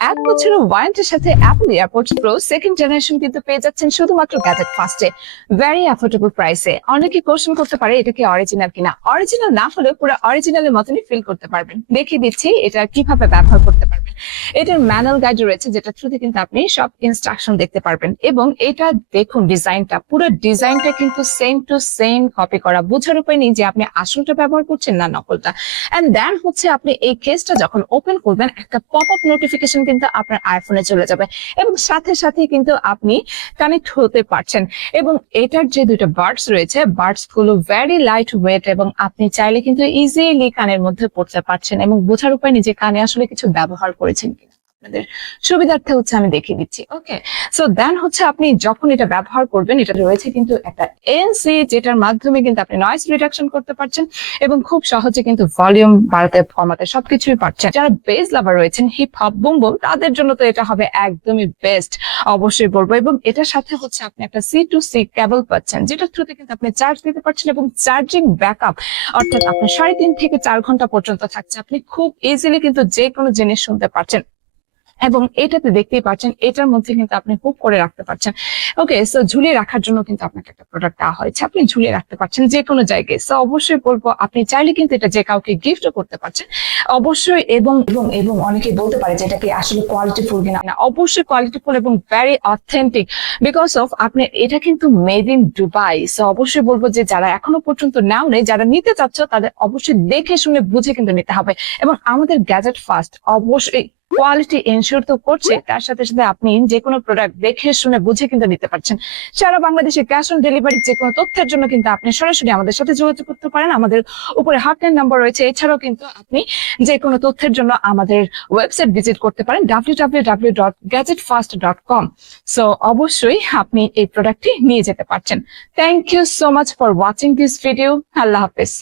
এক বছরের ওয়ারেন্টির সাথে Apple AirPods pro second generation কিন্তু পেয়ে যাচ্ছেন শুধুমাত্র গ্যাজেট ফার্স্টে, ভেরি অ্যাফোর্ডেবল প্রাইসে। অনেকে কোশ্চেন করতে পারে এটা কি অরিজিনাল কিনা। অরিজিনাল না হলেও পুরো অরিজিনালের মতনই ফিল করতে পারবেন। দেখিয়ে দিচ্ছি এটা কিভাবে ব্যবহার করতে পারবেন। এটার ম্যানুয়াল গাইড রয়েছে, যেটা থ্রুতে কিন্তু আপনি সব ইনস্ট্রাকশন দেখতে পারবেন। এবং এটা দেখুন ডিজাইনটা, পুরো ডিজাইনটা কিন্তু সেম টু সেম কপি করা। বোঝার উপায় নেই যে আপনি আসলটা ব্যবহার করছেন না নকলটা। এন্ড দেন হচ্ছে আপনি এই কেসটা যখন ওপেন করবেন, একটা পপ আপ নোটিফিকেশন কিন্তু আপনার আইফোনে চলে যাবে এবং সাথে সাথে কিন্তু আপনি কানেক্ট হতে পারছেন। এবং এটার যে দুটো বার্ডস রয়েছে, বার্ডস গুলো ভেরি লাইট ওয়েট এবং আপনি চাইলে কিন্তু ইজিলি কানের মধ্যে পড়তে পারছেন এবং বোঝার উপায় নেই যে কানে আসলে কিছু ব্যবহার করেছেন কিনা। আপনাদের সুবিধার্থে হচ্ছে আমি দেখিয়ে দিচ্ছি। ওকে, সো দেন হচ্ছে আপনি যখন এটা ব্যবহার করবেন, এটা রয়েছে কিন্তু একটা এনসি, যেটার মাধ্যমে কিন্তু আপনি নয়েজ রিডাকশন করতে পারছেন এবং খুব সহজে কিন্তু ভলিউম বাড়াতে কমাতে সবকিছুই পারছেন। যারা বেস লাভার রয়েছেন, হিপ হপ বুম বুম, তাদের জন্য তো এটা হবে একদমই বেস্ট, অবশ্যই বলবো। এবং এটার সাথে হচ্ছে আপনি একটা C to C কেবল পাচ্ছেন, যেটার থ্রুতে কিন্তু আপনি চার্জ দিতে পারছেন এবং চার্জিং ব্যাকআপ অর্থাৎ আপনার 3.5 থেকে 4 ঘন্টা পর্যন্ত থাকছে। আপনি খুব ইজিলি কিন্তু যে কোনো জিনিস শুনতে পারছেন। এবং এটাতে দেখতেই পাচ্ছেন এটার মধ্যে কিন্তু আপনি হুক করে রাখতে পারছেন। ওকে, সো ঝুলিয়ে রাখার জন্য কিন্তু আপনাকে একটা প্রোডাক্ট দেওয়া হয়েছে, আপনি ঝুলিয়ে রাখতে পারছেন যে কোনো জায়গায়। সো অবশ্যই বলবো আপনি চাইলে কিন্তু এটা যে কাউকে গিফটও করতে পারছেন অবশ্যই। এবং এবং এবং অনেকে বলতে পারে যে এটা কি আসলে কোয়ালিটিফুল কিনা। না, অবশ্যই কোয়ালিটিফুল এবং ভেরি অথেন্টিক, বিকজ অফ আপনি এটা কিন্তু মেড ইন দুবাই। সো অবশ্যই বলবো যে যারা এখনো পর্যন্ত নাও নেই, যারা নিতে চাচ্ছ, তাদের অবশ্যই দেখে শুনে বুঝে কিন্তু নিতে হবে। এবং আমাদের গ্যাজেট ফার্স্ট অবশ্যই কোয়ালিটি এনশিওর তো করছে, তার সাথে সাথে আপনি যে কোনো প্রোডাক্ট দেখে শুনে বুঝে কিন্তু নিতে পারছেন। সারা বাংলাদেশে ক্যাশ অন ডেলিভারি। যে কোনো তথ্যের জন্য কিন্তু আপনি সরাসরি আমাদের সাথে যোগাযোগ করতে পারেন, আমাদের উপরে হটলাইন নাম্বার রয়েছে। এছাড়াও কিন্তু আপনি যে কোনো তথ্যের জন্য আমাদের ওয়েবসাইট ভিজিট করতে পারেন www.gadgetfast.com। সো অবশ্যই আপনি এই প্রোডাক্টটি নিয়ে যেতে পারছেন। Thank you so much for watching this video. আল্লাহ হাফেজ।